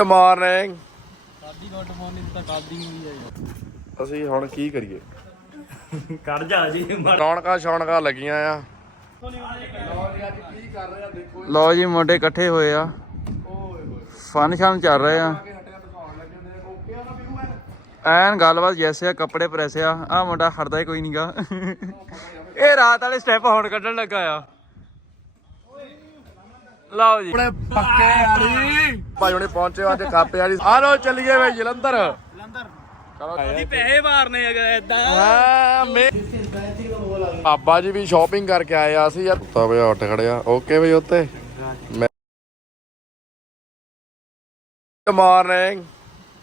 Good morning ਸਾਡੀ good morning ਤਾਂ ਕਾਦੀ ਨਹੀਂ ਹੈ ਯਾਰ। ਅਸੀਂ ਹੁਣ ਕੀ ਕਰੀਏ? ਕੱਢ ਜਾ ਜੀ ਰੌਣਕਾਂ ਸ਼ੌਣਕਾਂ ਲੱਗੀਆਂ ਆ। ਲਓ ਜੀ ਮੁੰਡੇ ਇਕੱਠੇ ਹੋਏ ਆ। ਫਨ ਸ਼ਨ ਚੱਲ ਰਹੇ ਆ। ਐਨ? ਗੱਲਬਾਤ ਜੈਸੇ ਆ ਕੱਪੜੇ ਪ੍ਰੈਸ ਆ। ਆ ਮੁੰਡਾ ਹਟਦਾ ਹੀ ਕੋਈ ਨਹੀਂਗਾ ਇਹ ਰਾਤ ਵਾਲੇ ਸਟੈਪ ਹੁਣ ਕੱਢਣ ਲੱਗਾ ਆ। ਲਓ ਜੀ। ਪੱਕੇ ਯਾਰੀ। ਭਾਈ ਹੁਣੇ ਪਹੁੰਚੇ ਅੱਜ ਕਾਪੇ ਵਾਲੀ ਆ ਲੋ ਚੱਲੀਏ ਵੇ ਜਲੰਧਰ। ਜਲੰਧਰ। ਚਲੋ। ਪੈਸੇ ਮਾਰਨੇ ਅਗਰ ਇਦਾਂ ਹਾਂ ਮੇ ਬਾਬਾ ਜੀ ਵੀ ਸ਼ਾਪਿੰਗ ਕਰਕੇ ਆਏ ਆ ਅਸੀਂ ਯਾਰ। ਤਾਂ ਵੇ ਉੱਠ ਖੜਿਆ ਓਕੇ ਬਈ ਉੱਤੇ। ਗੁੱਡ ਮਾਰਨਿੰਗ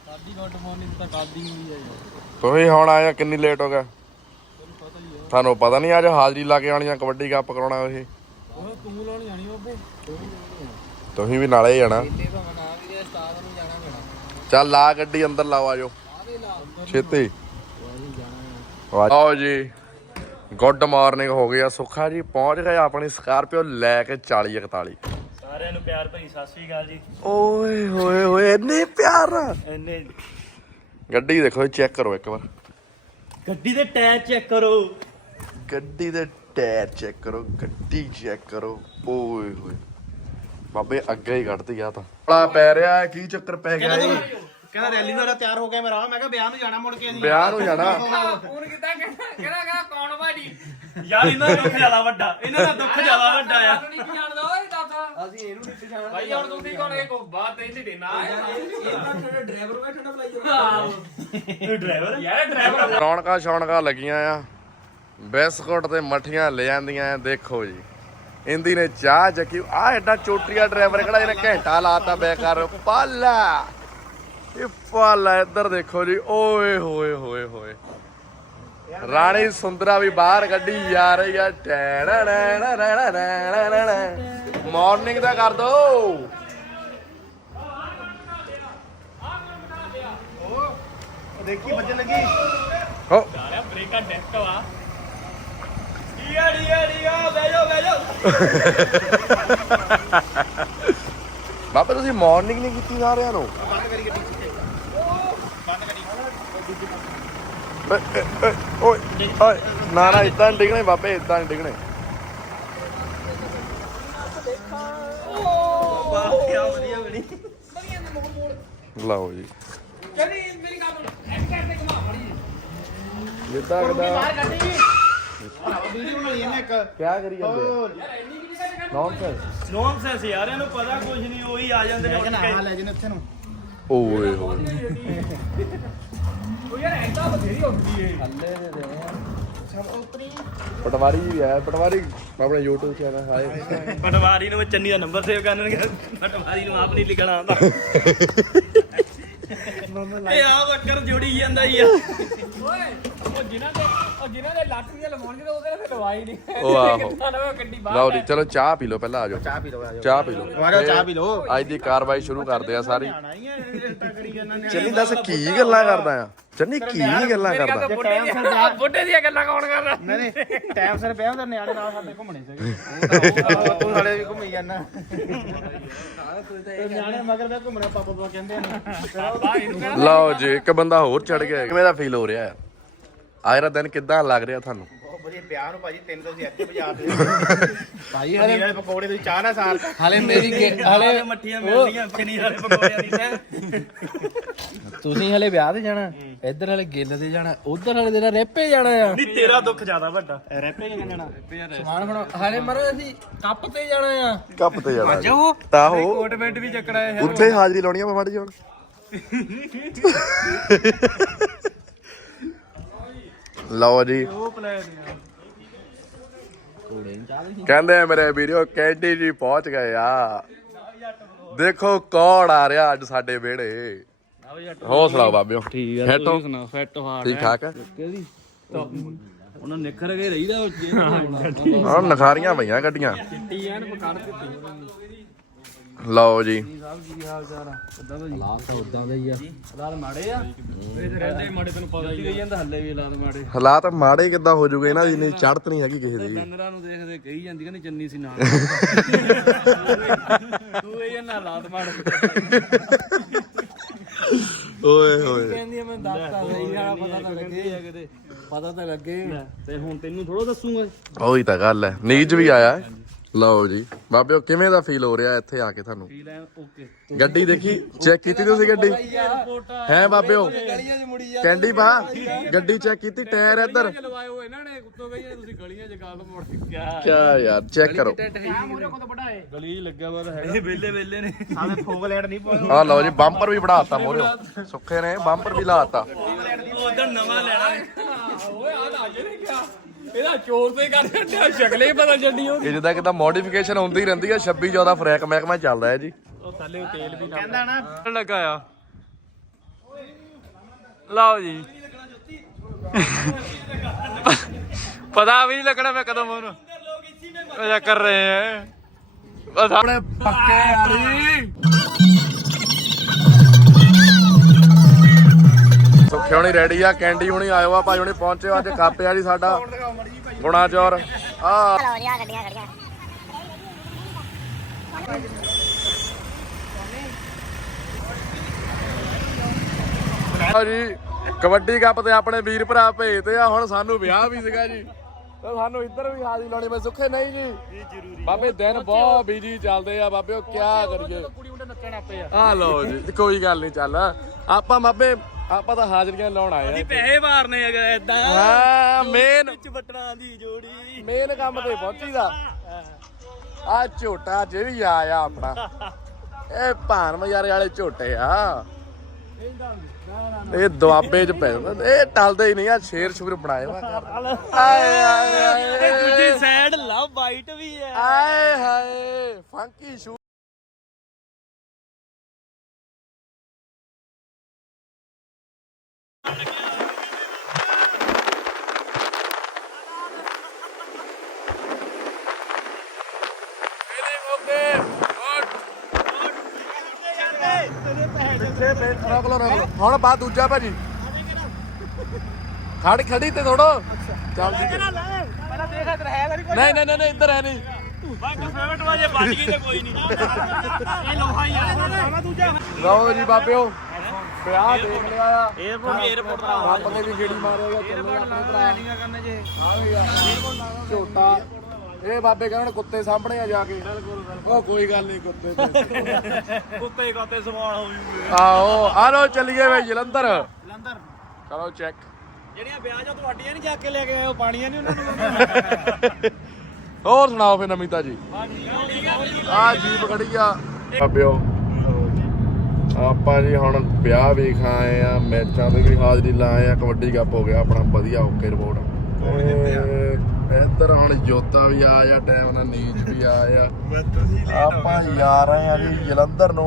ਸਾਡੀ ਗੁੱਡ ਮਾਰਨਿੰਗ ਤਾਂ ਕਾਦੀ ਨਹੀਂ ਹੈ ਯਾਰ ਤੁਸੀਂ ਹੁਣ ਆਇਆ ਕਿੰਨੀ ਲੇਟ ਹੋ ਗਿਆ? ਤੁਹਾਨੂੰ ਪਤਾ ਨਹੀਂ ਅੱਜ ਹਾਜ਼ਰੀ ਲਾ ਕੇ ਆਉਣੀਆਂ ਕਬੱਡੀ ਕੱਪ ਕਰਾਉਣਾ ਇਹ ਉਹ ਤੂੰ ਲਾਉਣ ਜਾਣੀ ਬਾਬੇ। ਤੁਸੀਂ ਵੀ ਨਾਲੇ ਹੀ ਜਾਣਾ। ਤੇ ਭਾਵੇਂ ਨਾ ਵੀ ਦੇ ਉਸਤਾਦ ਨੂੰ ਜਾਣਾ ਪੈਣਾ। ਚੱਲ ਲਾ ਗੱਡੀ ਅੰਦਰ ਲਾਓ ਆਜੋ। ਛੇਤੀ। ਆਓ ਜੀ। ਗੁੱਡ ਮਾਰਨਿੰਗ ਹੋ ਗਿਆ ਸੁੱਖਾ ਜੀ। ਪਹੁੰਚ ਗਏ ਆਪਣੀ ਸਕਾਰਪੀਓ ਲੈ ਕੇ 40 41 ਸਾਰਿਆਂ ਨੂੰ ਪਿਆਰ ਭਰੀ ਸਤਿ ਸ੍ਰੀ ਅਕਾਲ ਜੀ। ਓਏ ਹੋਏ ਹੋਏ ਇੰਨੇ ਪਿਆਰ। ਇੰਨੇ ਗੱਡੀ ਦੇਖੋ ਚੈੱਕ ਕਰੋ ਇੱਕ ਵਾਰ। ਗੱਡੀ ਦੇ ਟਾਇਰ ਚੈੱਕ ਕਰੋ। ਗੱਡੀ ਦੇ ਟਾਇਰ ਚੈੱਕ ਕਰੋ ਗੱਡੀ ਚੈੱਕ ਕਰੋ। ਓਏ ਹੋਏ। ਬਾਬੇ ਅੱਗੇ ਹੀ ਕੱਢਤੀ ਆ ਤਾਂ। ਬੜਾ ਪੈ ਰਿਹਾ ਹੈ, ਕੀ ਚੱਕਰ ਪੈ ਗਿਆ ਜੀ? ਕਹਿੰਦਾ ਰੈਲੀ ਦਾ ਤਿਆਰ ਹੋ ਗਿਆ ਮੇਰਾ। ਮੈਂ ਕਿਹਾ ਵਿਆਹ ਨੂੰ ਜਾਣਾ ਮੁੜ ਕੇ ਅਸੀਂ ਵਿਆਹ ਨੂੰ ਜਾਣਾ। ਯਾਰ ਇਹਨਾਂ ਦਾ ਦੁੱਖ ਜ਼ਿਆਦਾ ਵੱਡਾ। ਇਹਨਾਂ ਦਾ ਦੁੱਖ ਜ਼ਿਆਦਾ ਵੱਡਾ ਆ। ਡਰਾਈਵਰ ਯਾਰ ਡਰਾਈਵਰ ਰੌਣਕਾਂ ਸ਼ੌਣਕਾਂ ਲੱਗੀਆਂ ਆ। ਬਿਸਕੁਟ ਤੇ ਮੱਠੀਆਂ ਲੈ ਜਾਂਦੀਆਂ ਦੇਖੋ ਜੀ। ਇੰਦੀ ਨੇ ਚਾਹ ਚੱਕੀ। ਆ ਐਡਾ ਚੋਟਰੀਆ ਡਰਾਈਵਰ ਕਿਹੜਾ ਇਹਨੇ ਘੰਟਾ ਲਾਤਾ ਬੇਕਾਰ। ਪਾਲਾ। ਇਹ ਪਾਲਾ ਇੱਧਰ ਦੇਖੋ ਜੀ। ਓਏ ਹੋਏ ਹੋਏ ਹੋਏ। ਰਾਣੀ ਸੁੰਦਰਾ ਵੀ ਬਾਹਰ ਗੱਡੀ ਜਾ ਰਹੀ ਆ। ਮਾਰਨਿੰਗ ਦਾ ਕਰ ਦੋ। ਦੇਖੀ ਵੱਜਣ ਲੱਗੀ। ਹੋ। ਯਾਰ ਬ੍ਰੇਕਾਂ ਡੈਕ ਵਾ ਡੀਆ ਡੀਆ ਡੀਆ ਬਹਿ ਜਾਓ ਬਹਿ ਜਾਓ। ਬਾਬਾ ਤੁਸੀਂ ਮਾਰਨਿੰਗ ਨਹੀਂ ਕੀਤੀ ਸਾਰਿਆਂ ਨੂੰ ਬੰਦ ਕਰੀ ਗੱਡੀ ਬੰਦ ਕਰੀ ਓਏ, ਓਏ, ਨਾ ਨਾ ਇਦਾਂ ਡਿੱਗਣੇ ਬਾਬੇ ਇਦਾਂ ਨਹੀਂ ਡਿੱਗਣੇ। ਵਾਹ ਕੀ ਵਧੀਆ ਬਣੀ ਲਓ ਜੀ। ਜਿੱਦਾਂ ਕਿਦਾਂ? ਵੀਡੀਓ ਬਣਾਈ ਇਹਨੇ ਇੱਕ ਕਿਆ ਕਰੀ ਜਾਂਦੇ ਨੌਨਸੈਂਸ ਨੌਨਸੈਂਸ ਯਾਰ ਇਹਨੂੰ ਪਤਾ ਕੁਝ ਨਹੀਂ ਉਹੀ ਆ ਜਾਂਦੇ ਨੇ ਮੈਂ ਉੱਠ ਕਹਿੰਦਾ ਕੇ। ਹਾਂ ਲੈ ਜਨ ਇੱਥੇ ਨੂੰ। ਓਏ ਹੋਏ। ਪਟਵਾਰੀ ਜੀ ਵੀ ਆਇਆ ਪਟਵਾਰੀ ਆਪਣੇ YouTube ਚੈਨਲ ਹਾਏ। ਪਟਵਾਰੀ ਨੂੰ ਮੈਂ ਚੰਨੀ ਦਾ ਨੰਬਰ ਸੇਵ ਕਰਨ ਗਿਆ ਪਟਵਾਰੀ ਨੂੰ ਆਪ ਨਹੀਂ ਲਿਖਣਾ ਆਉਂਦਾ। ਇਹ ਆ ਬੱਕਰ ਜੁੜੀ ਜਾਂਦਾ ਹੀ ਆ। ਉਹ ਜਿਨ੍ਹਾਂ ਦੇ ਉਹ ਜਿਨ੍ਹਾਂ ਦੇ ਲੱਟ ਦੀਆਂ ਲਵਾਉਣਗੇ ਤਾਂ ਉਹਦੇ ਨਾਲ ਫਿਰ ਲਵਾਈ ਨਹੀਂ। ਉਹ ਆਹੋ। ਨਾ ਗੱਡੀ ਲਓ ਜੀ ਚਲੋ ਚਾਹ ਪੀ ਲਓ ਪਹਿਲਾਂ ਆਜੋ ਚਾਹ ਪੀ ਲਓ ਚਾਹ ਪੀ ਲਓ। ਆ ਜਾਓ ਚਾਹ ਪੀ ਲਓ। ਅੱਜ ਦੀ ਕਾਰਵਾਈ ਸ਼ੁਰੂ ਕਰਦੇ ਆ ਸਾਰੀ। ਆਣਾ ਹੀ ਹੈ ਰਿਸ਼ਤਾ ਕਰੀ ਜਾਂਦਾ ਨੇ ਚੰਨੀ ਦੱਸ ਕੀ ਗੱਲਾਂ ਕਰਦਾ ਆ? ਚੰਨੀ ਕੀ ਗੱਲਾਂ ਕਰਦਾ? ਬੁੱਢੇ ਦੀਆਂ ਗੱਲਾਂ ਕੌਣ ਕਰਦਾ? ਨਹੀਂ ਨਹੀਂ ਟਾਈਮ ਸਿਰ ਵਿਆਹ ਹੁੰਦੇ ਨਿਆਣੇ ਨਾਲ ਸਾਡੇ ਘੁੰਮਣੇ ਸੀਗੇ। ਤੂੰ ਸਾਡੇ ਵੀ ਘੁੰਮੀ ਜਾਂਦਾ। ਤੇ ਨਿਆਣੇ ਮਗਰ ਮੈਂ ਘੁੰਮਣਾ ਪਾਪਾ ਪਾਪਾ ਕਹਿੰਦੇ ਨੇ। ਲਓ ਜੀ ਇੱਕ ਬੰਦਾ ਹੋਰ ਚੜ ਗਿਆ ਕਿਵੇਂ ਦਾ ਫੀਲ ਹੋ ਰਿਹਾ। ਹੈ ਅੱਜ ਦਾ ਦਿਨ ਕਿੱਦਾਂ ਲੱਗ ਰਿਹਾ ਤੁਹਾਨੂੰ? ਬਹੁਤ ਵਧੀਆ ਵਿਆਹ ਨੂੰ ਭਾਜੀ ਤਿੰਨ ਤੁਸੀਂ ਇੱਥੇ ਬਾਜ਼ਾਰ ਦੇ ਭਾਈ ਹਲੇ ਵਾਲੇ ਪਕੌੜੇ ਤੁਸੀਂ ਚਾਹ ਨਾ ਸਾਰ ਹਲੇ ਮੇਰੀ ਹਲੇ ਮੱਠੀਆਂ ਮਿਲਦੀਆਂ ਪਨੀਰ ਵਾਲੇ ਪਕੌੜਿਆਂ ਦੀ ਤਾਂ ਤੁਸੀਂ ਹਲੇ ਵਿਆਹ ਤੇ ਜਾਣਾ ਇੱਧਰ ਹਲੇ ਗਿੱਲ ਤੇ ਜਾਣਾ ਉਧਰ ਹਲੇ ਤੇਰਾ ਰੇਪੇ ਜਾਣਾ ਆ। ਨਹੀਂ ਤੇਰਾ ਦੁੱਖ ਜ਼ਿਆਦਾ ਵੱਡਾ। ਰੈਪੇ ਕਿੰਨੇ ਜਾਣਾ। ਸਮਾਨ ਬਣਾ ਹਲੇ ਮਰੋ ਅਸੀਂ ਕੱਪ ਤੇ ਜਾਣਾ ਆ। ਕੱਪ ਤੇ ਜਾਣਾ ਜੀ। ਤਾਂ ਹੋ। ਕੋਟ ਪੈਂਟ ਵੀ ਚੱਕਣਾ ਹੈ ਉੱਥੇ ਹਾਜ਼ਰੀ ਲਾਉਣੀ ਆ ਮੈਂ ਮਾੜੀ ਹੁਣ। ਲਓ ਜੀ। ਉਹ ਪਲਾਨ ਕਹਿੰਦੇ ਆ ਮੇਰੇ ਵੀਡੀਓ ਕੈਂਡੀ ਜੀ ਪਹੁੰਚ ਗਏ ਆ। ਦੇਖੋ ਕੌਣ ਆ ਰਿਹਾ ਅੱਜ ਸਾਡੇ ਵਿਹੜੇ। ਹੌਸਲਾ ਬਾਬਿਓ? ਠੀਕ ਹੈ? ਫਿੱਟ ਹੋ? ਸੁਣਾ ਫਿੱਟ ਹਾਰ ਠੀਕ ਠਾਕ ਉਹਨਾਂ ਨਿਖਰ ਕੇ ਰਹੀਦਾ ਹਾਂ ਨਖਾਰੀਆਂ ਪਈਆਂ ਗੱਡੀਆਂ। ਚਿੱਟੀ ਐਨ ਪਕੜ ਦਿੱਤੀ। ਲਓ ਜੀ। ਹਾਲਾਤ ਉਦਾਂ ਦੇ ਹੀ ਆ। ਹਾਲਾਤ ਮਾੜੇ ਆ। ਇਹ ਤੇ ਰਹਿੰਦੇ ਮਾੜੇ ਤੈਨੂੰ ਪਤਾ ਹੀ ਜਾਂਦਾ ਹੱਲੇ ਵੀ ਹਾਲਾਤ ਮਾੜੇ। ਹਾਲਾਤ ਮਾੜੇ ਕਿੱਦਾਂ ਹੋ ਜੂਗੇ ਇਹਨਾਂ ਦੀ ਨਹੀਂ ਚੜਤ ਨਹੀਂ ਹੈਗੀ ਕਿਸੇ ਦੀ। ਡੰਗਰਾਂ ਨੂੰ ਦੇਖਦੇ ਕਹੀ ਜਾਂਦੀ ਕਿ ਨਹੀਂ ਚੰਨੀ ਸੀ ਨਾਲ। ਤੂੰ ਇਹ ਨਾ ਹਾਲਾਤ ਮਾੜੇ। ਓਏ ਹੋਏ। ਕਹਿੰਦੀ ਮੈਂ ਦੱਸਤਾ ਸਹੀ ਵਾਲਾ ਪਤਾ ਤਾਂ ਲੱਗੇ। ਪਤਾ ਤਾਂ ਲੱਗੇ। ਤੇ ਹੁਣ ਤੈਨੂੰ ਥੋੜਾ ਦੱਸੂਗਾ। ਉਹੀ ਤਾਂ ਗੱਲ ਹੈ। ਨੀਜ ਵੀ ਆਇਆ। ਹੈ। ਲਓ ਜੀ। ਬਾਬਿਓ ਕਿਵੇਂ ਦਾ ਫੀਲ ਹੋ ਰਿਹਾ ਇੱਥੇ ਆ ਕੇ ਤੁਹਾਨੂੰ? ਫੀਲ ਹੈ ਓਕੇ ਗੱਡੀ ਦੇਖੀ? ਚੈੱਕ ਕੀਤੀ ਤੁਸੀਂ ਗੱਡੀ? ਹੈ ਬਾਬਿਓ ਗਲੀਆਂ 'ਚ ਮੁੜੀ ਜਾ ਕੈਂਡੀ ਬਾ ਗੱਡੀ ਚੈੱਕ ਕੀਤੀ ਟਾਇਰ ਇੱਧਰ। ਲਵਾਏ ਹੋਏ ਇਹਨਾਂ ਨੇ ਉੱਤੋਂ ਗਈਆਂ ਤੁਸੀਂ ਗਲੀਆਂ 'ਚ ਗੱਲ ਮੋੜ ਕੇ ਕਿਆ ਕਿਆ ਯਾਰ ਚੈੱਕ ਕਰੋ। ਗਲੀ ਲੱਗਾ ਬਾਰ ਹੈਗਾ। ਇਹ ਵੇਲੇ ਵੇਲੇ ਨੇ। ਸਾਰੇ ਫੋਕ ਲੈਟ ਨਹੀਂ ਪਾਉਂਦੇ। ਆ ਲਓ ਜੀ ਬੰਪਰ ਵੀ ਬਣਾਤਾ ਮੋਰਿਓ। ਸੁੱਖੇ ਨੇ ਬੰਪਰ ਵੀ ਲਾਤਾ ਉਧਰ ਨਵਾਂ ਲੈਣਾ। ਓਏ ਆ ਤਾਂ ਅਜੇ ਨਹੀਂ ਕਿਹਾ ਇਹਦਾ ਚੋਰ ਤੇ ਕਰ ਛੱਡਿਆ ਸ਼ਕਲੇ ਹੀ ਬਦਲ ਛੱਡੀ ਉਹ ਇਹ ਜਿੱਦਾਂ ਕਿਦਾਂ ਮੋਡੀਫਿਕੇਸ਼ਨ ਹੁੰਦੀ ਰਹਿੰਦੀ ਹੈ 26 14 ਫਰੈਕ ਮਹਿਕਮਾ ਚੱਲਦਾ ਹੈ ਜੀ। ਉਹ ਥੱਲੇ ਤੇਲ ਵੀ ਕਹਿੰਦਾ ਨਾ ਲੱਗਾ ਆ? ਲਓ ਜੀ। ਪਤਾ ਵੀ ਨਹੀਂ ਲੱਗਣਾ ਮੈਂ ਕਦੋਂ ਮੋਨ ਮਜ਼ਾ ਕਰ ਰਹੇ ਹੈ ਬਸ ਆਪਣੇ ਪੱਕੇ ਯਾਰੀ। ਸੁੱਖੇ ਹੋਣੀ ਰੈਡੀ ਆ ਕੈਂਡੀ ਹੁਣੀ ਆਇਓ ਆ ਭਾਈ ਹੁਣੀ ਪਹੁੰਚੇ ਅੱਜ ਕੱਪ ਆ ਜੀ ਸਾਡਾ। ਗੁਣਾ ਚੌਰ। ਆ। ਲਓ ਜੀ ਆ ਜੀ ਕਬੱਡੀ ਕੱਪ ਤੇ ਆਪਣੇ ਵੀਰ ਭਰਾ ਭੇਜਦੇ ਆ ਹੁਣ ਸਾਨੂੰ ਵਿਆਹ ਵੀ ਸੀਗਾ ਜੀ। ਤੇ ਸਾਨੂੰ ਇੱਧਰ ਵੀ ਹਾਜ਼ਰੀ ਲਾਉਣੀ ਮੈਂ ਸੁੱਖੇ ਨਹੀਂ ਜੀ। ਬਾਬੇ ਦਿਨ ਬਹੁਤ ਬਿਜ਼ੀ ਚੱਲਦੇ ਆ ਬਾਬੇ ਕੀ ਕਰੀਏ? ਕੁੜੀ ਮੁੰਡੇ ਨੱਚਣ ਆਪੇ ਆ। ਆ ਲਓ ਜੀ ਕੋਈ ਗੱਲ ਨਹੀਂ ਚੱਲ। ਆਪਾਂ ਬਾਬੇ ਆਪਾਂ ਤਾਂ ਹਾਜ਼ਰੀਆਂ ਲਾਉਣ ਆਏ ਆ ਪੈਸੇ ਮਾਰਨੇ ਅਗਰ ਐਦਾਂ ਹਾਂ ਮੇਨ ਵਿੱਚ ਬਟਣਾ ਦੀ ਜੋੜੀ। ਮੇਨ ਕੰਮ ਤੇ ਪਹੁੰਚੀਦਾ। ਆ ਝੋਟਾ ਜੇ ਵੀ ਆਇਆ ਆਪਣਾ। ਇਹ ਭਾਨ ਮਜਾਰੇ ਵਾਲੇ ਝੋਟੇ ਆ। ਇਹ ਦੁਆਬੇ ਚ ਪੈ ਜਾਂਦੇ ਇਹ ਟਲਦੇ ਹੀ ਨਹੀਂ ਆ ਸ਼ੇਰ ਸ਼ੁਰ ਬਣਾਏ ਵਾ। ਆਏ ਆਏ ਆਏ। ਦੂਜੀ ਸਾਈਡ ਲਵ ਵਾਈਟ ਵੀ ਹੈ। ਆਏ ਹਾਏ ਫੰਕੀ ਸ਼ੂ ਰੋਕ ਲੋ ਰੋਕ ਲੋ ਹੁਣ ਬਾ ਦੂਜਾ ਭਾਜੀ। ਖੜ ਖੜੀ ਤੇ ਥੋੜੋ ਚੱਲ ਜੀ ਪਹਿਲਾਂ ਦੇਖ ਇੱਧਰ ਹੈ। ਕੋਈ ਨਹੀਂ ਨਹੀਂ ਨਹੀਂ ਇੱਧਰ ਹੈ ਨਹੀਂ। ਲਓ ਜੀ ਬਾਬਿਓ ਵਿਆਹ ਦੇਖ ਲਿਆ। ਆ 에어ਪੋਰਟ 에어ਪੋਰਟ ਦਾ ਰੱਬ ਵੀ ਜਿਹੜੀ ਮਾਰੇਗਾ ਚੱਲਣਾ ਆਪਣਾ ਭਰਾ। ਇਹ ਬਾਬੇ ਕਹਿੰਦੇ ਕੁੱਤੇ ਸਾਹਮਣੇ ਆ ਜਾ ਕੇ। ਉਹ ਕੋਈ ਗੱਲ ਨਹੀਂ ਕੁੱਤੇ ਕੁੱਤੇ ਕਾਤੇ ਸਵਾਲ ਹੋ ਜੂਗੇ ਆਓ ਆ ਲੋ ਚੱਲੀਏ ਵੇ ਜਲੰਧਰ। ਜਲੰਧਰ। ਕਰੋ ਚੈੱਕ ਜਿਹੜੀਆਂ ਵਿਆਹ ਜਾਂ ਤੁਹਾਡੀਆਂ ਨਹੀਂ ਜਾ ਕੇ ਲੈ ਕੇ ਆਏ ਉਹ ਪਾਣੀਆਂ ਨਹੀਂ ਉਹਨਾਂ ਨੂੰ। ਹੋਰ ਸੁਣਾਓ ਫੇ ਨਮੀਤਾ ਜੀ? ਆ ਜੀਪ ਖੜੀ ਆ। ਬਾਬਿਓ ਆਪਾਂ ਜੀ ਹੁਣ ਵਿਆਹ ਵੇਖ ਆਏ ਆ ਮੈਚਾਂ ਤੇ ਵੀ ਹਾਜ਼ਰੀ ਲਾਏ ਆ ਕਬੱਡੀ ਕੱਪ ਹੋ ਗਿਆ ਆਪਣਾ ਵਧੀਆ ਓਕੇ ਰਿਪੋਰਟ। ਤੇ ਇੱਧਰ ਹੁਣ ਜੋਤਾ ਵੀ ਆ ਜਾਂ ਟਾਈਮ ਨਾਲ ਨੀਚ ਵੀ ਆ ਆ ਆਪਾਂ ਯਾਰ ਆਏ ਆ ਜੀ ਜਲੰਧਰ ਨੂੰ।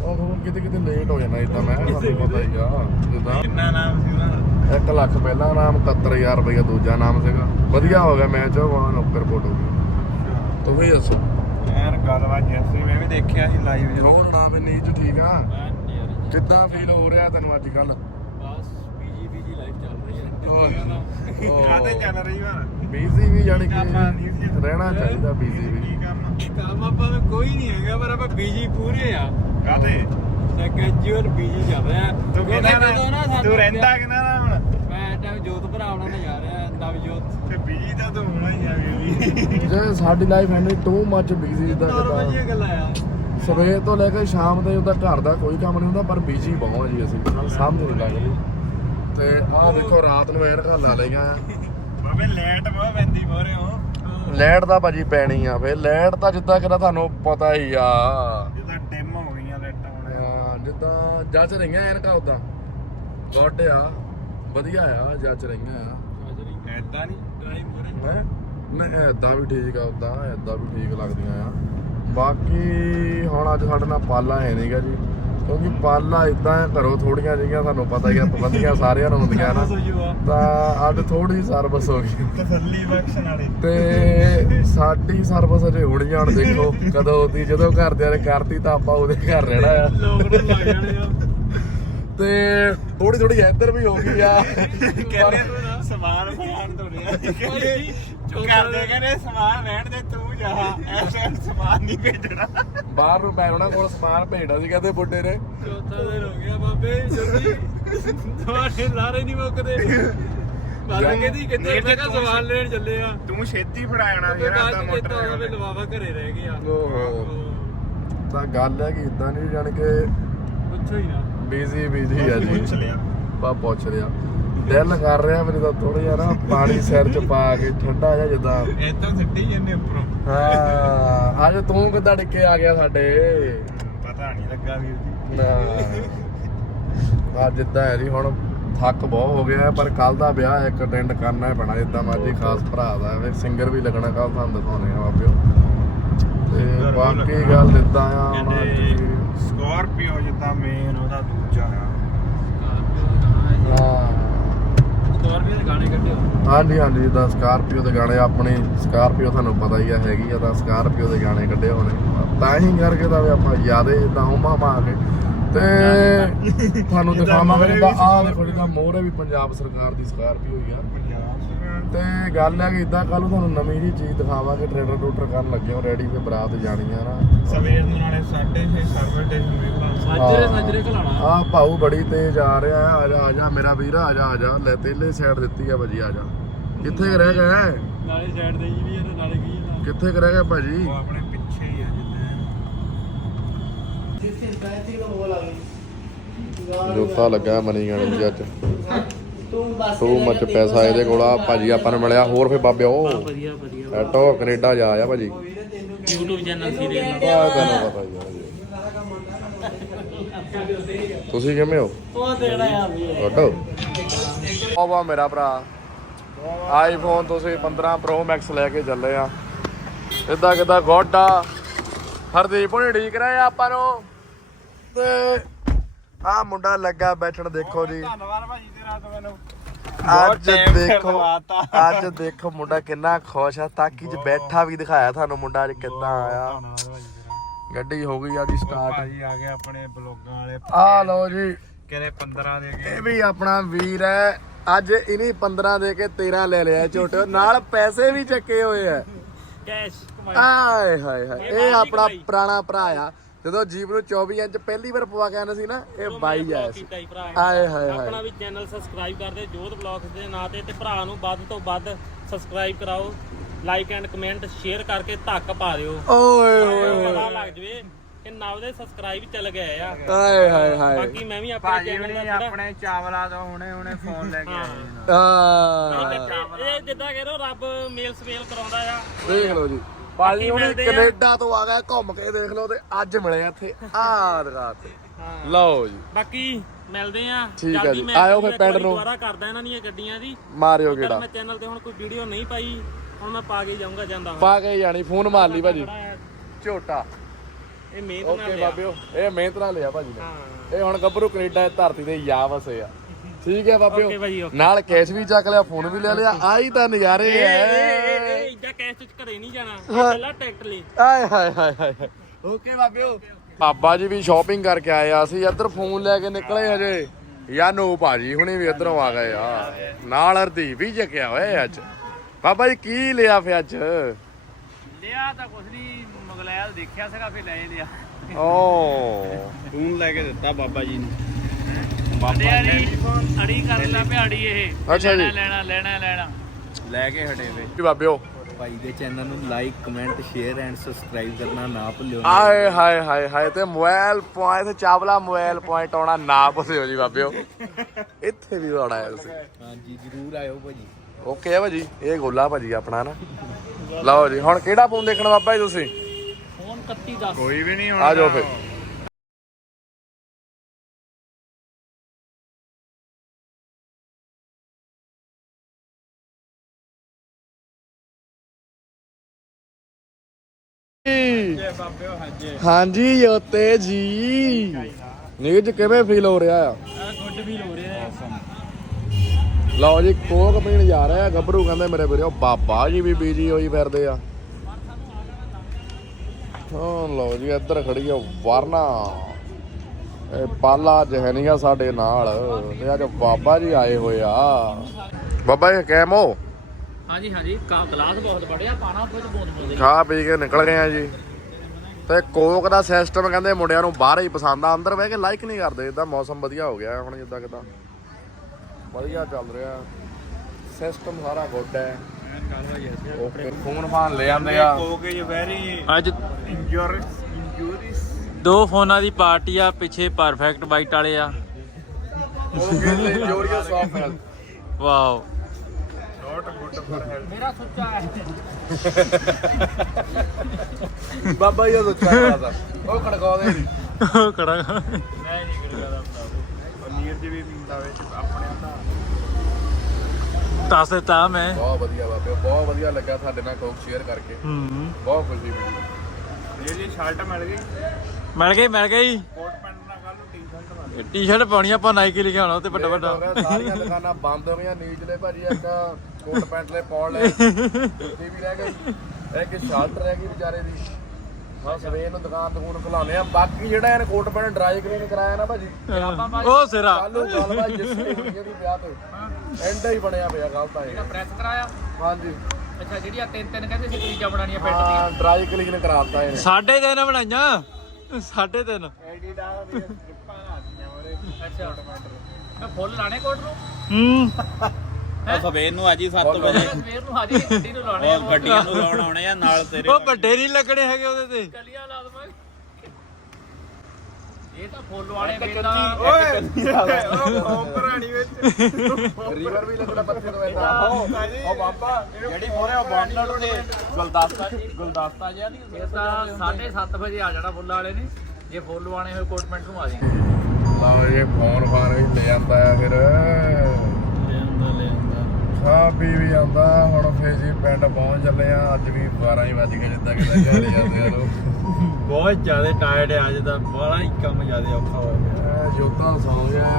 ਉਹ ਹੁਣ ਕਿਤੇ ਕਿਤੇ ਲੇਟ ਹੋ ਜਾਣਾ ਇਦਾਂ ਮੈਂ ਤੁਹਾਨੂੰ ਪਤਾ ਹੀ ਆ ਜਿੱਦਾਂ ਕਿੰਨਾ ਨਾਮ ਸੀ ਉਹਨਾਂ ਦਾ? 1 ਲੱਖ ਪਹਿਲਾ ਨਾਮ 71000 ਰੁਪਏ ਦੂਜਾ ਨਾਮ ਸੀਗਾ। ਵਧੀਆ ਹੋ ਗਿਆ ਮੈਚ ਹੁਣ ਨੌਕਰ ਰਿਪੋਰਟ ਹੋ ਗਈ ਤੂੰ ਵੀ ਦੱਸੋ। ਯਾਰ ਗੱਲਬਾਤ ਜੈਸੀ ਮੈਂ ਵੀ ਦੇਖਿਆ ਸੀ ਲਾਈਵ ਹੁਣ ਨਾ ਵੀ ਨੀਚ ਠੀਕ ਆ? ਕਿੱਦਾਂ ਫੀਲ ਹੋ ਰਿਹਾ ਤੈਨੂੰ ਅੱਜ ਕੱਲ ਬਸ ਬੀਜੀ ਬੀਜੀ ਲਾਈਫ ਚੱਲ ਕਾਤੇ ਚੱਲ ਰਹੀ ਵਾ। ਬੀਜ਼ੀ ਵੀ ਸੀ। ਕਿ ਰਹਿਣਾ ਚਾਹੀਦਾ ਬੀਜ਼ੀ ਵੀ। ਕੰਮ ਆਪਾਂ ਨੂੰ ਕੋਈ ਨਹੀਂ ਹੈਗਾ ਪਰ ਆਪਾਂ ਬੀਜੀ ਪੂਰੇ ਆ। ਕਾਤੇ ਸਕੈਜੂਅਲ ਬੀਜੀ ਚੱਲ ਰਿਹਾ। ਤੂੰ ਨਾ ਸਾਨੂੰ ਤੂੰ ਰਹਿੰਦਾ ਕਿਹਨਾਂ ਨਾਲ ਹੁਣ? ਮੈਂ ਟਾਈਮ ਜੋਤ ਭਰਾ ਉਹਨਾਂ ਨਾਲ ਜਾ ਰਿਹਾ ਨਵਜੋਤ। ਤੇ ਬੀਜੀ ਦਾ ਤੂੰ ਹੋਣਾ ਹੀ ਆ ਵੀ। ਜੇ ਸਾਡੀ ਲਾਈਫ ਹੈ ਨਹੀਂ ਟੂ ਮੱਚ ਬੀਜ਼ੀ ਜਿੱਦਾਂ ਨਾਰਮਲ ਗੱਲਾਂ ਆ। ਸਵੇਰ ਤੋਂ ਲੈ ਕੇ ਸ਼ਾਮ ਤੱਕ ਉਹਦਾ ਘਰ ਦਾ ਕੋਈ ਕੰਮ ਨਹੀਂ ਹੁੰਦਾ ਪਰ ਬੀਜੀ ਬਹੁਤ ਜੀ ਅਸੀਂ। ਸਾਨੂੰ ਸਮਝ ਨਹੀਂ ਲੱਗਦੀ ਤੇ ਆਹ ਦੇਖੋ ਰਾਤ ਨੂੰ ਐਨਕਾਂ ਲਾ ਲਈਆਂ। ਆ ਬਾਬੇ ਲੈਟ ਬਹੁਤ ਪੈਂਦੀ ਮੋਰੇ ਹੋ ਲੈਟ ਤਾਂ ਭਾਜੀ ਪੈਣੀ ਆ ਫੇ ਲੈਟ ਤਾਂ ਜਿੱਦਾਂ ਕਿ ਤੁਹਾਨੂੰ ਪਤਾ ਹੀ ਆ। ਜਿੱਦਾਂ ਡਿਮ ਹੋ ਗਈਆਂ ਲੈਟਾਂ ਹੁਣ। ਹਾਂ, ਜਿੱਦਾਂ ਜੱਜ ਰਹੀਆਂ ਐਨਕਾਂ ਉਦਾਂ। ਗੁੱਡ ਆ ਵਧੀਆ ਆ ਜੱਜ ਰਹੀਆਂ ਆ। ਐਦਾਂ ਨਹੀਂ ਡਰਾਈ ਮੋਰੇ ਹੈਂ? ਨਹੀਂ ਐਦਾਂ ਵੀ ਠੀਕ ਆ ਉਦਾਂ ਐਦਾਂ ਵੀ ਠੀਕ ਲੱਗਦੀਆਂ ਆ। ਬਾਕੀ ਹੁਣ ਅੱਜ ਸਾਡੇ ਨਾਲ ਪਾਲਾ ਹੈ ਨਹੀਂਗਾ ਜੀ। ਕਿਉਂਕਿ ਪਾਲਾ ਇਦਾਂ ਕਰੋ ਥੋੜੀਆਂ ਜਿਹੀਆਂ ਤੁਹਾਨੂੰ ਪਤਾ ਹੀ ਆ ਪਾਬੰਦੀਆਂ ਸਾਰਿਆਂ ਨੂੰ ਹੁੰਦੀਆਂ ਨਾ। ਤਾਂ ਅੱਜ ਥੋੜੀ ਸਰਵਿਸ ਹੋ ਗਈ। ਤਸੱਲੀ ਬਖਸ਼ਣ ਵਾਲੀ। ਤੇ ਸਾਡੀ ਸਰਵਿਸ ਅਜੇ ਹੋਣੀ ਹੁਣ ਦੇਖੋ ਕਦੋਂ ਦੀ ਜਦੋਂ ਘਰਦਿਆਂ ਨੇ ਕਰਤੀ ਤਾਂ ਆਪਾਂ ਉਹਦੇ ਘਰ ਰਹਿਣਾ ਆ। ਲੋਕਡਾਊਨ ਲੱਗ ਜਾਣੇ ਆ। ਤੇ ਥੋੜੀ ਥੋੜੀ ਇੱਧਰ ਵੀ ਹੋ ਗਈ ਆ। ਕਹਿੰਦੇ ਸਵਾਲ ਫਾਨ ਤੁਹਾਡੇ ਕਰਦੇ ਕਹਿੰਦੇ ਸਮਾਨ ਰਹਿਣ ਦੇ ਤੂੰ ਜਾ ਐਸਾ ਸਮਾਨ ਨਹੀਂ ਭੇਜਣਾ। ਬਾਹਰ ਨੂੰ ਮੈਂ ਉਹਨਾਂ ਕੋਲ ਸਮਾਨ ਭੇਜਣਾ ਸੀ ਕਹਿੰਦੇ ਬੁੱਢੇ ਨੇ। ਚੌਥਾ ਦਿਨ ਹੋ ਗਿਆ ਬਾਬੇ ਜਲਦੀ। ਤੁਹਾਡੇ ਲਾਰੇ ਨਹੀਂ ਮੁੱਕਦੇ। ਬਾਬੇ ਕਹਿੰਦੀ ਕਿੱਥੇ ਮੈਂ ਕਿਹਾ ਸਵਾਲ ਲੈਣ ਚੱਲੇ ਆ। ਤੂੰ ਛੇਤੀ ਫੜਾਇਣਾ ਤੇ ਬਾਅਦ ਚ ਚੇਤਾ ਹੋਇਆ ਵੀ ਲਵਾਵਾ ਘਰੇ ਰਹਿ ਗਿਆ। ਓਹੋ। ਤਾਂ ਗੱਲ ਹੈ ਕਿ ਇਦਾਂ ਨਹੀਂ ਜਾਣ ਕੇ ਪੁੱਛੋ ਹੀ ਨਾ। ਬੀਜ਼ੀ ਬੀਜ਼ੀ ਆ ਜੀ। ਪੁੱਛ ਲਿਆ। ਬਾ ਪੁੱਛ ਲਿਆ। ਦਿਲ ਕਰ ਰਿਹਾ ਮੇਰੇ ਤਾਂ ਥੋੜਾ ਜਿਹਾ ਨਾ ਪਾਣੀ ਸਿਰ ਚ ਪਾ ਕੇ ਠੰਡਾ ਜਿਹਾ ਜਿੱਦਾਂ। ਇਦਾਂ ਸਿੱਟੀ ਜੰਨੇ ਉੱਪਰੋਂ। ਹਾਂ ਅੱਜ ਤੂੰ ਕਿੱਦਾਂ ਡਿੱਕੇ ਆ ਗਿਆ ਸਾਡੇ? ਪਤਾ ਨਹੀਂ ਲੱਗਾ ਵੀਰ ਜੀ ਨਾ। ਅੱਜ ਇਦਾਂ ਹੈ ਜੀ ਹੁਣ ਥੱਕ ਬਹੁਤ ਹੋ ਗਿਆ ਹੈ, ਪਰ ਕੱਲ ਦਾ ਵਿਆਹ ਇੱਕ ਅਟੈਂਡ ਕਰਨਾ ਹੀ ਪੈਣਾ ਜਿੱਦਾਂ ਮਰਜ਼ੀ ਖਾਸ ਭਰਾ ਦਾ ਐਵੇਂ ਸਿੰਗਰ ਵੀ ਲੱਗਣਾ ਕੱਲ ਤੁਹਾਨੂੰ ਦਿਖਾਉਣੇ ਆ ਬਾਬਿਓ। ਤੇ ਬਾਕੀ ਗੱਲ ਇਦਾਂ ਆ ਹੁਣ ਸਕਾਰਪੀਓ ਜਿੱਦਾਂ ਮੇਨ ਉਹਦਾ ਦੂਜਾ ਆ। ਹਾਂ। ਸਕੋਰਪੀਓ ਦੇ ਗਾਣੇ ਕੱਢਿਓ ਹਾਂਜੀ ਹਾਂਜੀ ਜਿੱਦਾਂ ਸਕਾਰਪੀਓ ਦੇ ਗਾਣੇ ਆਪਣੀ ਸਕਾਰਪੀਓ ਤੁਹਾਨੂੰ ਪਤਾ ਹੀ ਆ ਹੈਗੀ ਆ ਤਾਂ ਸਕਾਰਪੀਓ ਦੇ ਗਾਣੇ ਕੱਢੇ ਹੋਣੇ। ਤਾਂ ਹੀ ਕਰਕੇ ਤਾਂ ਵੀ ਆਪਾਂ ਯਾਦੇ ਜਿੱਦਾਂ ਹੁਮਾ ਮਾ ਕੇ ਤੇ ਤੁਹਾਨੂੰ ਦਿਖਾਵਾਂਗੇ ਜਿੱਦਾਂ ਆਹ ਦੇਖੋ ਜਿੱਦਾਂ ਮੋਹਰੇ ਵੀ ਪੰਜਾਬ ਸਰਕਾਰ ਦੀ ਸਕਾਰਪੀਓ ਹੀ ਆ। ਤੇ ਗੱਲ ਹੈ ਕਿ ਇਦਾਂ ਕੱਲ ਤੁਹਾਨੂੰ ਨਵੀਂ ਜੀ ਚੀਜ਼ ਦਿਖਾਵਾਂਗੇ ਟਰੇਡਰ ਟੂਟਰ ਕਰਨ ਲੱਗੇ ਹੋ ਰੈਡੀ ਫੇ ਬਰਾਤ ਜਾਣੀ ਆ ਨਾ। ਸਵੇਰ ਨੂੰ ਨਾਲੇ 6:30 ਸਰਵਰ ਸਟੇਸ਼ਨ ਵੇਖਣਾ ਸਾਜਰੇ ਸਾਜਰੇ ਘਲਾਣਾ ਆ ਭਾਊ ਬੜੀ ਤੇਜ਼ ਆ ਰਿਹਾ ਆ ਆ ਜਾ ਆ ਜਾ ਮੇਰਾ ਵੀਰ ਆ ਜਾ ਆ ਜਾ ਲੈ ਤੇਲੇ ਸਾਈਡ ਦਿੱਤੀ ਆ ਭਾਜੀ ਆ ਜਾ। ਕਿੱਥੇ ਰਹਿ ਗਿਆ? ਨਾਲੇ ਸਾਈਡ ਦੇ ਜੀ ਵੀ ਤੇ ਨਾਲੇ ਕੀ ਕਿੱਥੇ ਰਹਿ ਗਿਆ ਭਾਜੀ? ਉਹ ਆਪਣੇ ਪਿੱਛੇ ਹੀ ਆ ਜਿੱਦਾਂ ਜੋਤਾ ਲੱਗਾ ਮਨੀ ਗਾਣੇ ਜੀ ਅੱਜ। ਤੂੰ ਮੱਚ ਪੈਸਾ ਇਹਦੇ ਕੋਲ ਆ ਭਾਜੀ ਆਪਾਂ ਨੂੰ ਮਿਲਿਆ ਹੋਰ ਫੇ ਬਾਬੇ ਉਹ ਵਧੀਆ ਵਧੀਆ ਐਟੋ ਕੈਨੇਡਾ ਜਾ ਆ ਭਾਜੀ। YouTube ਚੈਨਲ ਸੀ ਦੇਖਣਾ। ਆ ਤੈਨੂੰ ਪਤਾ ਹੀ ਆ ਜੀ। ਤੁਸੀਂ ਕਿਵੇਂ ਹੋ? ਉਹ ਦੇਖਣਾ ਯਾਰ ਮੇਰਾ ਭਰਾ। ਆਈਫੋਨ ਤੁਸੀਂ 15 Pro Max ਲੈ ਕੇ ਚੱਲੇ ਆ। ਇਦਾਂ ਕਿਦਾਂ ਗੁੱਡ ਹਰਦੀਪ ਹੁਣੀ ਠੀਕ ਰਹੇ ਆਪਾਂ ਨੂੰ? ਤੇ ਆ ਮੁੰਡਾ ਲੱਗਾ ਬੈਠਣ ਦੇਖੋ ਜੀ। ਧੰਨਵਾਦ ਭਾਜੀ। ਤੇਰਾ ਤੋਂ ਮੈਨੂੰ ਅੱਜ ਦੇਖੋ। ਅੱਜ ਦੇਖੋ ਮੁੰਡਾ ਕਿੰਨਾ ਖੁਸ਼ ਆ ਤਾਕੀ 'ਚ ਬੈਠਾ ਵੀ ਦਿਖਾਇਆ ਤੁਹਾਨੂੰ ਮੁੰਡਾ ਅੱਜ ਕਿੱਦਾਂ ਆਇਆ। ਗੱਡੀ ਹੋ ਗਈ ਆਦੀ ਸਟਾਰਟ ਭਾਜੀ ਆ ਗਏ ਆਪਣੇ ਬਲੌਗਾਂ ਵਾਲੇ ਆ ਲਓ ਜੀ। ਕਹਿੰਦੇ 15 ਦੇ ਗਏ ਇਹ ਵੀ ਆਪਣਾ ਵੀਰ ਹੈ। ਅੱਜ ਇਨੀ 15 ਦੇ ਕੇ 13 ਲੈ ਲਿਆ ਝੋਟੇ। ਨਾਲ ਪੈਸੇ ਵੀ ਚੱਕੇ ਹੋਏ ਆ। ਕੈਸ਼ ਆਏ ਹਾਏ ਹਾਏ। ਇਹ ਆਪਣਾ ਪੁਰਾਣਾ ਭਰਾ ਆ। ਜਦੋਂ ਜੀਪ ਨੂੰ 24 ਇੰਚ ਪਹਿਲੀ ਵਾਰ ਪਵਾ ਕੇ ਆਇਆ ਸੀ ਨਾ ਇਹ ਬਾਈ ਆਇਆ ਸੀ। ਕੀਤਾ ਹੀ ਭਰਾ ਆਏ ਹਾਏ ਆਪਣਾ ਹਾਏ ਵੀ ਚੈਨਲ ਸਬਸਕ੍ਰਾਈਬ ਕਰਦੇ ਜੋਤ ਬਲੌਗਸ ਦੇ ਨਾਂ ਤੇ ਤੇ ਭਰਾ ਨੂੰ ਵੱਧ ਤੋਂ ਵੱਧ ਸਬਸਕ੍ਰਾਈਬ ਕਰਾਓ ਲਾਈਕ ਐਂਡ ਕਮੈਂਟ ਸ਼ੇਅਰ ਕਰਕੇ ਧੱਕ ਪਾ ਦਿਓ। ਓਏ। ਹੋਏ ਪਤਾ ਹੋਏ ਲੱਗ ਜਵੇ ਕਿ ਨਵ ਦੇ ਸਬਸਕ੍ਰਾਈਬ ਚੱਲ ਗਏ ਆ। ਆਏ ਹਾਏ ਹਾਏ ਬਾਕੀ ਮੈਂ ਵੀ ਆਪਣੇ ਭਾਜੀ ਚੈਨਲ ਦਾ ਥੋੜਾ ਆਪਣੇ ਚਾਵਲਾ ਤੋਂ ਹੁਣੇ ਹੁਣੇ ਫੋਨ ਲੈ ਕੇ ਆਏ ਨੇ। ਆ ਇਹ ਜਿੱਦਾਂ ਕਹਿ ਰੋ ਰੱਬ ਮੇਲ ਸਵੇਲ ਕਰਾਉਂਦਾ ਆ। ਦੇਖ ਲਓ ਜੀ। ਮਿਲਦੇ ਆ। ਕੈਨੇਡਾ ਤੋਂ ਆ ਗਿਆ ਘੁੰਮ ਕੇ ਦੇਖ ਲਓ ਤੇ ਅੱਜ ਮਿਲੇ ਆ ਇੱਥੇ। ਆ ਦੁਕਾਨ ਤੇ ਲਓ ਜੀ। ਬਾਕੀ ਮਿਲਦੇ ਆ। ਠੀਕ ਆ ਜਲਦੀ ਜੀ। ਮੈਂ ਆਇਓ ਫਿਰ ਪਿੰਡ ਨੂੰ। ਦੁਬਾਰਾ ਕਰਦਾ ਇਹਨਾਂ ਦੀਆਂ ਗੱਡੀਆਂ ਦੀ ਮਾਰਿਓ ਪਰ ਗੇੜਾ। ਮੈਂ ਚੈਨਲ ਤੇ ਹੁਣ ਕੋਈ ਵੀਡੀਓ ਨਹੀਂ ਪਾਈ ਹੁਣ ਮੈਂ ਪਾ ਕੇ ਜਾਊਂਗਾ ਜਾਂਦਾ ਹੋਇਆ ਪਾ ਕੇ ਜਾਣੀ ਫੋਨ ਮਾਰ ਲਈ ਭਾਜੀ। ਝੋਟਾ। ਇਹ ਮਿਹਨਤ ਨਾਲ ਓਕੇ ਲਿਆ। ਬਾਬਿਓ ਇਹ ਮਿਹਨਤ ਨਾਲ ਲਿਆ ਭਾਜੀ ਨੇ। ਹਾਂ। ਇਹ ਹੁਣ ਗੱਭਰੂ ਕੈਨੇਡਾ ਦੀ ਧਰਤੀ ਤੇ ਜਾ ਵਸੇ ਆ। ਠੀਕ ਹੈ ਓਕੇ ਬਾਬਿਓ ਭਾਜੀ ਓਕੇ ਨਾਲ ਕੈਸ਼ ਵੀ ਚੱਕ ਲਿਆ ਫੋਨ ਵੀ ਲੈ ਲਿਆ। ਆਈ ਤਾਂ ਨਜ਼ਾਰੇ ਐ। ਇਹ ਇੱਦਾਂ ਕੈਸ਼ ਚ ਘਰੇ ਨਹੀਂ ਜਾਣਾ। ਇਹ ਪਹਿਲਾਂ ਟਿਕਟ ਲਈ। ਆਏ ਹਾਏ ਹਾਏ ਹਾਏ ਓਕੇ ਬਾਬਿਓ। ਬਾਬਾ ਜੀ ਵੀ ਸ਼ਾਪਿੰਗ ਕਰਕੇ ਆਏ ਆ ਅਸੀਂ। ਇੱਧਰ ਫੋਨ ਲੈ ਕੇ ਨਿਕਲੇ ਹਜੇ। ਯਾ ਨੋ ਭਾਜੀ ਹੁਣੇ ਵੀ ਇੱਧਰੋਂ ਆ ਗਏ ਆ। ਨਾਲ ਹਰਦੀਪ ਵੀ ਚੱਕਿਆ ਓਏ ਅੱਜ। ਬਾਬਾ ਜੀ ਕੀ ਲਿਆ ਫੇ ਅੱਜ? ਲਿਆ ਤਾਂ ਕੁਛ ਨਹੀਂ ਮਗਲੈਲ ਦੇਖਿਆ ਸੀਗਾ ਫਿਰ ਲੈ ਲਿਆ। ਓ। ਫੋਨ ਲੈ ਕੇ ਦਿੱਤਾ ਬਾਬਾ ਜੀ ਨੇ। ਅੜੀ ਅੜੀ ਕਰ ਲੈ ਪਿਆੜੀ ਇਹ। ਅੱਛਾ ਜੀ। ਲੈਣਾ ਲੈਣਾ ਲੈਣਾ ਲੈ ਕੇ ਹਟੇ ਵੇ। ਕੀ ਬਾਬਿਓ। ਭਾਈ ਦੇ ਚੈਨਲ ਨੂੰ like comment share and subscribe ਕਰਨਾ ਨਾ ਭੁੱਲਿਓ। ਆਏ ਹਾਏ ਹਾਏ ਹਾਏ ਤੇ mobile point Chawla mobile point ਆਉਣਾ ਨਾ ਭੁੱਲਿਓ ਜੀ ਬਾਬਿਓ। ਇੱਥੇ ਵੀ ਆਉਣਾ ਹੈ ਤੁਸੀਂ। ਹਾਂਜੀ ਜਰੂਰ ਆਇਓ ਭਾਜੀ। ਓਕੇ ਆ ਭਾਜੀ ਇਹ ਗੋਲਾ ਭਾਜੀ ਆਪਣਾ ਨਾ। ਲਓ ਜੀ ਹੁਣ ਕਿਹੜਾ ਫੋਨ ਦੇਖਣਾ ਬਾਬਾ ਜੀ ਤੁਸੀਂ? ਫੋਨ 31 10 ਕੋਈ ਵੀ ਨਹੀਂ ਆ ਜਾਓ ਫਿਰ। ਹਾਂਜੀ ਯੋਤੇ ਜੀ। ਨੀਜ ਕਿਵੇਂ ਫੀਲ ਹੋ ਰਿਹਾ ਆ? ਗੁੱਡ ਫੀਲ ਹੋ ਰਿਹਾ ਲਓ ਜੀ ਕੋਕ ਪੀਣ ਜਾ ਰਹੇ ਆ ਗੱਭਰੂ ਕਹਿੰਦੇ ਮੇਰੇ ਵੀਰੇ ਉਹ ਬਾਬਾ ਜੀ ਵੀ ਬੀਜੀ ਹੋਈ ਫਿਰਦੇ ਆ। ਹਾਂ ਲਓ ਜੀ ਇੱਧਰ ਖੜੀ ਆ ਵਰਨਾ। ਇਹ ਪਾਲਾ ਜਹਨੀਆ ਸਾਡੇ ਨਾਲ ਤੇ ਅੱਜ ਬਾਬਾ ਜੀ ਆਏ ਹੋਏ ਆ। ਬਾਬਾ ਜੀ ਕੈਮੋ ਹਾਂਜੀ ਹਾਂਜੀ ਕਾ ਗਲਾਸ ਬਹੁਤ ਬੜਿਆ ਪਾਣਾ ਬੂੰਦ ਬੂੰਦ ਖਾ ਪੀ ਕੇ ਨਿਕਲ ਗਏ ਆ ਜੀ। ਤੇ ਕੋਕ ਦਾ ਸਿਸਟਮ ਕਹਿੰਦੇ ਮੁੰਡਿਆਂ ਨੂੰ ਬਾਹਰ ਹੀ ਪਸੰਦ ਆ। ਅੰਦਰ ਬਹਿ ਕੇ ਲਾਈਕ ਨਹੀਂ ਕਰਦੇ ਇਦਾਂ ਮੌਸਮ ਵਧੀਆ ਹੋ ਗਿਆ ਹੁਣ ਜਿੱਦਾਂ ਕਿਦਾਂ। ਵਧੀਆ ਚੱਲ ਰਿਹਾ। ਸਿਸਟਮ ਸਾਰਾ ਗੁੱਡ ਹੈ। ਓਕੇ ਫੋਨ ਫਾਨ ਲੈ ਆਉਂਦੇ ਆ। ਕੋਕੇ ਵੈਰੀ ਅੱਜ ਇੰਜੋਰ ਇੰਜੂਰੀਸ ਦੋ ਫੋਨਾਂ ਦੀ ਪਾਰਟੀ ਆ ਪਿੱਛੇ ਪਰਫੈਕਟ ਬਾਈਟ ਵਾਲੇ ਆ। ਓਕੇ ਹੈਲਥ ਵਾਓ ਮੇਰਾ ਸੁੱਚਾ ਹੈ। ਬਾਬਾ ਜੀ ਦਾ ਸੱਚਾ ਕਰਾ ਉਹ ਖੜਕਾਉਂਦੇ ਨਹੀਂ। ਕੜਾ ਪਨੀਰ ਦੀ ਵੀ ਮਿਲਦਾ ਵਿੱਚ ਆਪਣੇ ਦਾ। ਦੱਸ ਦਿੱਤਾ ਮੈਂ। ਬਹੁਤ ਵਧੀਆ ਬਾਬੇ ਬਹੁਤ ਵਧੀਆ ਲੱਗਾ ਸਾਡੇ ਨਾਲ ਕੋਕ ਸ਼ੇਅਰ ਕਰਕੇ। ਹੂੰ। ਬਹੁਤ ਖੁਸ਼ੀ ਮਿਲੀ। ਇਹ ਜੀ ਸ਼ਰਟ ਮਿਲ ਗਈ। ਮਿਲ ਗਈ ਮਿਲ ਗਈ। ਕੋਟ ਪੈਂਟ ਨਾਲ ਕੱਲ ਨੂੰ ਟੀ-ਸ਼ਰਟ ਬਣਾ ਟੀ-ਸ਼ਰਟ ਪਾਉਣੀ ਆਪਾਂ ਨਾਈਕੀ ਲਿਖਿਆ ਹੋਣਾ ਉੱਤੇ ਵੱਡਾ ਵੱਡਾ ਸਾਰੀਆਂ ਦੁਕਾਨਾਂ ਬੰਦ ਹੋ ਗਈਆਂ ਨੀਚਲੇ ਭਾਜੀ ਇੱਕ ਕੋਟ ਪੈਂਟ ਲੈ ਪਾਉਣ ਲੈ ਜੁੱਤੀ ਵੀ ਰਹਿ ਗਈ ਇੱਕ ਸ਼ਰਟ ਰਹਿ ਗਈ ਵਿਚਾਰੇ ਦੀ। ਹਾਂ ਸਵੇਰ ਨੂੰ ਦੁਕਾਨ ਦੁਕਾਨ ਖੁਲਾਉਂਦੇ ਆ। ਬਾਕੀ ਜਿਹੜਾ ਇਹਨੇ ਕੋਟ ਪੈਂਟ ਡਰਾਈ ਕਲੀਨ ਕਰਾਇਆ ਨਾ ਭਾਜੀ ਉਹ ਸਿਰਾ। ਕੱਲੂ ਗੱਲਬਾਤ ਜਿਸ ਨੇ ਹੋਈ ਇਹਦੀ ਵਿਆਹ ਤੇ। ਐਂਡ ਹੀ ਬਣਿਆ ਪਿਆ ਗੱਲ ਤਾਂ ਇਹ। ਪ੍ਰੈਸ ਕਰਾਇਆ? ਹਾਂਜੀ। ਅੱਛਾ ਜਿਹੜੀਆਂ ਤਿੰਨ ਤਿੰਨ ਕਹਿੰਦੇ ਸੀ ਤੀਜਾ ਬਣਾਣੀਆਂ ਪੈਂਟ ਹਾਂ ਡਰਾਈ ਕਲੀਨ ਕਰਾਤਾ ਇਹਨੇ। ਸਾਢੇ ਤਿੰਨ ਬਣਾਈਆਂ। ਸਾਢੇ ਤਿੰਨ ਐਡੀਡਾਸ ਦੀ ਸਟ੍ਰਿਪਾਂ ਆਦੀਆਂ ਉਹਦੇ। ਅੱਛਾ। ਮੈਂ ਫੁੱਲ ਲਾਣੇ ਕੋਟ ਨੂੰ? ਹੂੰ। ਉਹ ਸਵੇਰ ਨੂੰ ਅੱਜ ਹੀ 7 ਵਜੇ। ਸਵੇਰ ਨੂੰ ਹਾਜੀ ਗੱਡੀ ਨੂੰ ਲਾਣੇ ਉਹ ਗੱਡੀਆਂ ਨੂੰ ਲਾਉਣ ਆਉਣੇ ਆ ਨਾਲ ਤੇਰੇ ਉਹ ਵੱਡੇ ਨਹੀਂ ਲੱਗਣੇ ਹੈਗੇ ਉਹਦੇ ਤੇ। ਕਲੀਆਂ ਲਾ ਦਵਾਂਗੇ ਇਹ ਤਾਂ ਫੁੱਲ ਵਾਲੇ ਵੇਚਦਾ ਓਏ ਉਹ ਕੰਪਰਾਣੀ ਵਿੱਚ। ਰੀਵਰ ਵੀ ਲੱਗਣਾ ਪੱਥੇ ਤੋਂ ਏਦਾਂ ਉਹ ਬਾਬਾ ਜਿਹੜੀ ਮੋਰੇ ਉਹ ਬੰਡਲ ਦੇ ਗੁਲਦਸਤਾ ਗੁਲਦਸਤਾ ਜਿਹਾ ਨਹੀਂ ਇਹ ਤਾਂ 7:30 ਵਜੇ ਆ ਜਾਣਾ ਫੁੱਲ ਵਾਲੇ ਨੇ। ਜੇ ਫੁੱਲ ਵਾਣੇ ਹੋਏ ਨੂੰ ਆ ਜਾਈਂ। ਲਓ ਇਹ ਫੋਨ ਫਾਨ ਵੀ ਲੈ ਜਾਂਦਾ ਆ ਫਿਰ। ਖਾ ਪੀ ਵੀ ਆਉਂਦਾ ਹੁਣ ਫੇਰ ਜੀ ਪਿੰਡ ਪਹੁੰਚ ਚੱਲੇ ਆ ਅੱਜ ਵੀ 12 ਹੀ ਵੱਜ ਗਏ ਜਿੱਦਾਂ ਘਰੇ ਜਾਂਦੇ ਆ ਲੋਕ ਬਹੁਤ ਜ਼ਿਆਦਾ ਟਾਇਰਡ ਹੈ ਅੱਜ ਤਾਂ ਬੜਾ ਹੀ ਕੰਮ ਜ਼ਿਆਦਾ ਔਖਾ ਹੋ ਗਿਆ ਜੋਤਾ ਸੌ ਗਿਆ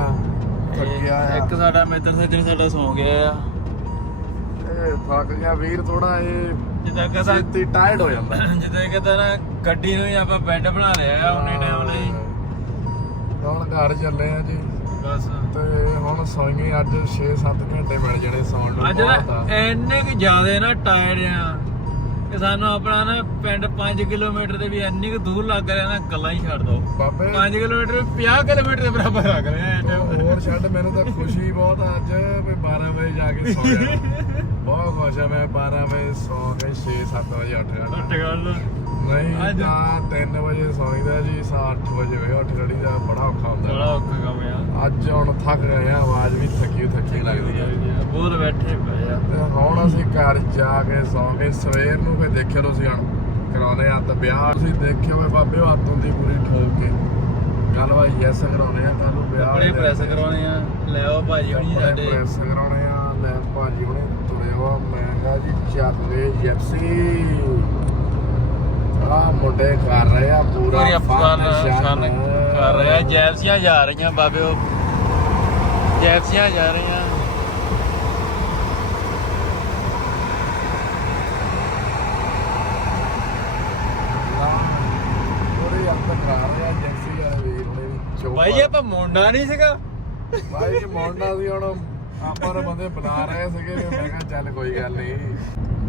ਥੱਕਿਆ ਆ। ਇੱਕ ਸਾਡਾ ਮਿੱਤਰ ਸੱਜਣ ਸਾਡਾ ਸੌਂ ਗਿਆ ਆ। ਇਹ ਥੱਕ ਗਿਆ ਵੀਰ ਥੋੜਾ ਇਹ ਜਿੱਦਾਂ ਕਹਦਾ ਛੇਤੀ ਟਾਇਰਡ ਹੋ ਜਾਂਦਾ। ਜਿੱਦਾਂ ਕਹਿੰਦਾ ਨਾ ਗੱਡੀ ਨੂੰ ਹੀ ਆਪਾਂ ਬੈੱਡ ਬਣਾ ਲਿਆ ਆ ਉਹਨੇ ਟਾਈਮ ਲਈ। ਹੁਣ ਘਰ ਚੱਲੇ ਆ ਜੀ। ਬਸ। ਤੇ ਹੁਣ ਸੌਂਗੇ ਅੱਜ 6-7 ਘੰਟੇ ਮਿਲ ਜਿਹੜੇ ਸੌਣ ਨੂੰ ਅੱਜ ਬਹੁਤ ਆ। ਨਾ ਇੰਨੇ ਕਿ ਜ਼ਿਆਦਾ ਨਾ ਟਾਇਰਡ ਆ ਕਿ ਸਾਨੂੰ ਆਪਣਾ ਨਾ ਪਿੰਡ 5 ਕਿਲੋਮੀਟਰ ਦੇ ਵੀ ਇੰਨੀ ਕੁ ਦੂਰ ਲੱਗ ਰਿਹਾ ਨਾ ਗੱਲਾਂ ਹੀ ਛੱਡ ਦੋ। ਬਾਬੇ। 5 ਕਿਲੋਮੀਟਰ 50 ਕਿਲੋਮੀਟਰ ਦੇ ਬਰਾਬਰ ਲੱਗ ਰਿਹਾ ਇਹ time। ਹੋਰ ਛੱਡ ਮੈਨੂੰ ਤਾਂ ਖੁਸ਼ੀ ਬਹੁਤ ਆ ਅੱਜ ਵੀ 12 ਵਜੇ ਜਾ ਕੇ ਸੌ ਜਾਣਾ ਬਹੁਤ ਖੁਸ਼ ਆ ਮੈਂ 12 ਵਜੇ ਸੌ ਕੇ 6-7 ਵਜੇ ਉੱਠ ਜਾਣਾ ਉੱਠ ਗੱਲ ਨਹੀਂ ਅੱਜ- ਤਾਂ 3 ਵਜੇ ਸੌਂਦਾ ਜੀ 8 ਵਜੇ ਵੇ ਉੱਠ ਖੜੀ ਦਾ ਬੜਾ ਔਖਾ ਬੜਾ ਹੁੰਦਾ ਔਖਾ ਕੰਮ ਆ। ਅੱਜ ਹੁਣ ਥੱਕ ਗਏ ਆ ਆਵਾਜ਼ ਵੀ ਥੱਕੀ ਥੱਕੀ ਲੱਗਦੀ ਆ। ਬਹੁਤ ਬੈਠੇ ਪਏ ਆ। ਤੇ ਹੁਣ ਅਸੀਂ ਘਰ ਜਾ ਕੇ ਸੌਂ ਕੇ ਸਵੇਰ ਨੂੰ ਫੇ ਦੇਖਿਓ ਤੁਸੀਂ ਹੁਣ ਕਰਾਉਨੇ ਆ ਤਾਂ ਵਿਆਹ। ਤੁਸੀਂ ਦੇਖਿਓ ਵੇ ਬਾਬੇ ਹੱਥ ਹੁੰਦੀ ਪੂਰੀ ਠੋਕ ਕੇ। ਕੱਲ ਵਾ ਯੈਸ ਕਰਾਉਨੇ ਆ ਕੱਲ ਨੂੰ ਵਿਆਹ ਕੱਪੜੇ ਪ੍ਰੈਸ ਕਰਵਾਉਣੇ ਆ ਲੈ ਆਓ ਭਾਜੀ ਹੁਣੀ ਸਾਡੇ। ਪ੍ਰੈਸ ਕਰਾਉਣੇ ਆ ਲੈ ਭਾਜੀ ਹੁਣੇ ਤੁਰੇ ਵਾ ਮੈਂ ਕਿਹਾ ਜੀ ਚੱਕ ਵੇ ਆ ਮੁੰਡੇ ਕਰ ਰਹੇ ਆ ਪੂਰਾ ਪੂਰੀ ਅਫਗਾਨ ਸ਼ਨ। ਕਰ ਰਿਹਾ ਜੈਪਸੀਆਂ ਜਾ ਰਹੀਆਂ ਬਾਬੇ ਉਹ। ਜੈਪਸੀਆਂ ਜਾ ਰਹੀਆਂ। ਪੂਰੀ ਅੰਦਰ ਕਰ ਰਿਹਾ ਜੈਪਸੀ ਵਾਲੇ ਵੀਰ ਨੇ ਵੀ ਚੋਪਾ ਭਾਈ ਇਹ ਆਪਾਂ ਮੁੰਡਾ ਨਹੀਂ ਸੀਗਾ। ਭਾਈ ਜੀ ਮੋੜਨਾ ਸੀ ਹੁਣ ਆਪਾਂ ਨੂੰ ਬੰਦੇ ਬੁਲਾ ਰਹੇ ਸੀਗੇ ਮੈਂ ਕਿਹਾ ਚੱਲ ਕੋਈ ਗੱਲ ਨਹੀਂ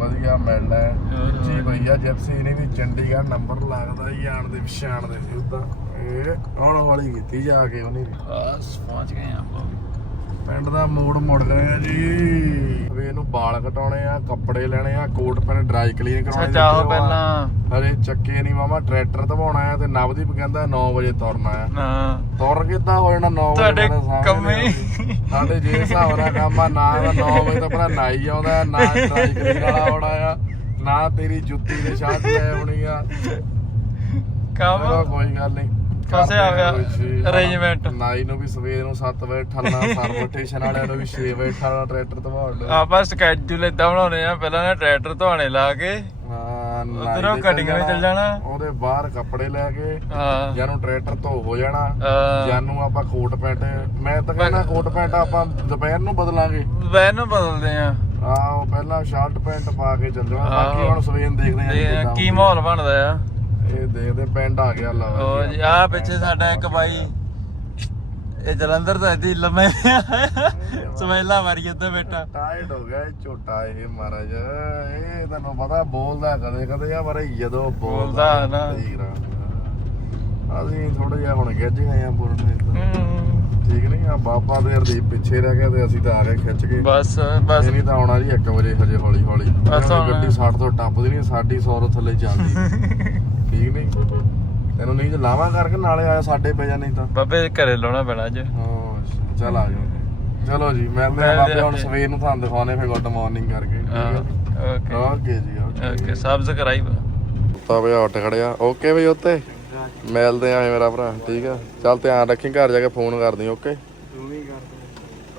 ਵਧੀਆ ਮਿਲਦਾ ਹੈ। ਜੀ ਭਈਆ ਜਿਪਸੀ ਨੇ ਵੀ ਚੰਡੀਗੜ੍ਹ ਨੰਬਰ ਲੱਗਦਾ ਆਣ ਦੇ ਪਛਾਣ ਦੇ ਉਦਾਂ ਇਹ ਹੁਣ ਹੌਲੀ ਕੀਤੀ ਜਾ ਕੇ ਉਹਨੇ ਵੀ। ਬਸ ਪਹੁੰਚ ਗਏ ਆਪਾਂ। ਪਿੰਡ ਦਾ ਮੂਡ ਮੁੜ ਗਏ ਆ ਜੀ। ਵੀ ਇਹਨੂੰ ਵਾਲ ਕਟਾਉਣੇ ਆ ਕੱਪੜੇ ਲੈਣੇ ਆ ਕੋਟ ਪੈਨ ਡਰਾਈ ਕਲੀਨ ਕਰਾਉਣੇ ਜਿੱਥੇ ਉਹ। ਪਹਿਲਾਂ। ਹਲੇ ਚੱਕੇ ਨਹੀਂ ਮਾਮਾ ਟਰੈਕਟਰ ਧਵਾਉਣਾ ਆ ਤੇ ਨਵਦੀਪ ਕਹਿੰਦਾ 9 ਵਜੇ ਤੁਰਨਾ ਆ। ਹਾਂ। ਤੁਰ ਕਿੱਦਾਂ ਹੋ ਜਾਣਾ 9 ਵਜੇ ਤੁਹਾਡੇ ਸਾਡੇ ਸਾਹਮਣੇ ਕੰਮੇ ਸਾਡੇ ਜੇ ਹਿਸਾਬ ਨਾਲ ਕੰਮ ਆ ਨਾ ਤਾਂ 9 ਵਜੇ ਤੋਂ ਪਹਿਲਾਂ ਨਾਈ ਆਉਂਦਾ ਨਾ ਟਰਾਈ ਕਲੀਨ ਵਾਲਾ ਆਉਣਾ ਆ ਨਾ ਤੇਰੀ ਜੁੱਤੀ ਦੇ ਸ਼ਾਟ ਲੈ ਆਉਣੀ ਆ। ਕੰਮ? ਕੋਈ ਗੱਲ ਨਹੀਂ ਫਸਿਆ ਹੋਇਆ arrangement। ਨਾਈ ਨੂੰ ਵੀ ਸਵੇਰ ਨੂੰ 7 ਵਜੇ ਠੱਲਣਾ ਸਰਵਟੇਸ਼ਨ ਵਾਲਿਆਂ ਨੂੰ ਵੀ 6 ਵਜੇ ਠੱਲਣਾ ਟਰੈਕਟਰ ਧਵਾਉਣ ਨੂੰ। ਆਪਾਂ ਸਕੈਜੂਲ ਇਦਾਂ ਬਣਾਉਣੇ ਆ ਪਹਿਲਾਂ ਨਾ ਟਰੈਕਟਰ ਧੋਣੇ ਲਾ ਕੇ ਉਧਰੋਂ ਕਟਿੰਗ ਵਿੱਚ ਚੱਲ ਜਾਣਾ। ਉਹਦੇ ਬਾਹਰ ਕੱਪੜੇ ਲੈ ਕੇ ਹਾਂ। ਜਾਨੂੰ ਟਰੈਕਟਰ ਧੋ ਹੋ ਜਾਣਾ ਹਾਂ। ਜਾਨੂੰ ਆਪਾਂ ਕੋਟ ਪੈਂਟ ਮੈਂ ਤਾਂ ਕਹਿੰਦਾ ਕੋਟ ਪੈਂਟ ਆਪਾਂ ਦੁਪਹਿਰ ਨੂੰ ਬਦਲਾਂਗੇ। ਵੈਨ ਨੂੰ ਬਦਲਦੇ ਆ। ਆਹੋ ਪਹਿਲਾਂ ਸ਼ਰਟ ਪੈਂਟ ਪਾ ਕੇ ਚੱਲ ਜਾਣਾ। ਬਾਕੀ ਹੁਣ ਸਵੇਰ ਦੇਖਦੇ ਆਂ ਜੀ ਕੀ ਮਾਹੌਲ ਬਣਦਾ ਆ। ਇਹ ਦੇਖਦੇ ਪਿੰਡ ਆ ਗਿਆ ਲਾ ਉਹ ਜੀ ਆ ਪਿੱਛੇ ਸਾਡਾ ਇੱਕ ਬਾਈ ਇਹ ਜਲੰਧਰ ਤੋਂ ਇੱਦੀ ਲੰਮੇ। ਸਮੈਲਾ ਮਾਰੀ ਜਾਂਦਾ ਬੇਟਾ ਟਾਇਰਡ ਹੋ ਗਿਆ ਇਹ ਝੋਟਾ ਇਹ ਮਹਾਰਾਜ। ਇਹ ਤੁਹਾਨੂੰ ਪਤਾ ਬੋਲਦਾ ਕਦੇ ਕਦੇ ਆ ਪਰ ਜਦੋਂ ਬੋਲਦਾ ਬੋਲਦਾ ਨਾ। ਠੀਕ ਰਹਿੰਦਾ। ਅਸੀਂ ਥੋੜਾ ਜਿਹਾ ਹੁਣ ਗਿੱਜ ਗਏ ਆ ਠੀਕ ਨਹੀਂ ਆ ਬਾਬਾ ਦੇ ਹਰਦੀਪ ਪਿੱਛੇ ਰਹਿ ਗਿਆ ਤੇ ਅਸੀਂ ਤਾਂ ਆ ਗਏ ਖਿੱਚ ਕੇ ਬਸ ਬਸ। ਨਹੀਂ ਤਾਂ ਆਉਣਾ ਜੀ 1 ਵਜੇ ਹਜੇ ਹੌਲੀ ਹੌਲੀ। ਗੱਡੀ 60 ਤੋਂ ਟੱਪਦੀ ਨਹੀਂ ਸਾਡੀ 100 ਤੋਂ ਥੱਲੇ ਚੱਲਦੀ। ਠੀਕ ਨਹੀਂ। ਤੈਨੂੰ ਨਹੀਂ ਜੇ ਲਾਵਾਂ ਕਰਕੇ ਨਾਲੇ ਆਇਆ ਸਾਡੇ ਪੈ ਜਾ ਨਹੀਂ ਤਾਂ। ਬਾਬੇ ਘਰੇ ਲਾਉਣਾ ਪੈਣਾ ਅੱਜ। ਹਾਂ ਚੱਲ ਆ ਜਾਓ। ਚਲੋ ਜੀ ਆ ਮਿਲਦੇ ਬਾਬੇ ਹੁਣ। ਸਵੇਰ ਨੂੰ ਤੁਹਾਨੂੰ ਦਿਖਾਉਣੇ ਫਿਰ ਗੁੱਡ ਮਾਰਨਿੰਗ ਕਰਕੇ ਓਕੇ ਓਕੇ ਜੀ? ਓਕੇ ਓਕੇ ਸਬਸਕ੍ਰਾਈਬ ਤਾਂ ਭਈ ਉੱਠ ਖੜਿਆ। ਓਕੇ ਬਈ ਉੱਤੇ ਮਿਲਦੇ ਆਂ ਮੇਰਾ ਭਰਾ ਠੀਕ ਆ? ਚੱਲ ਧਿਆਨ ਰੱਖੀ ਘਰ ਜਾ ਕੇ ਫੋਨ ਕਰਦੀ ਓਕੇ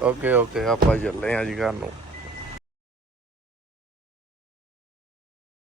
ਓਕੇ ਓਕੇ ਆਪਾਂ ਚੱਲੇ ਆਂ ਜੀ ਘਰ ਨੂੰ।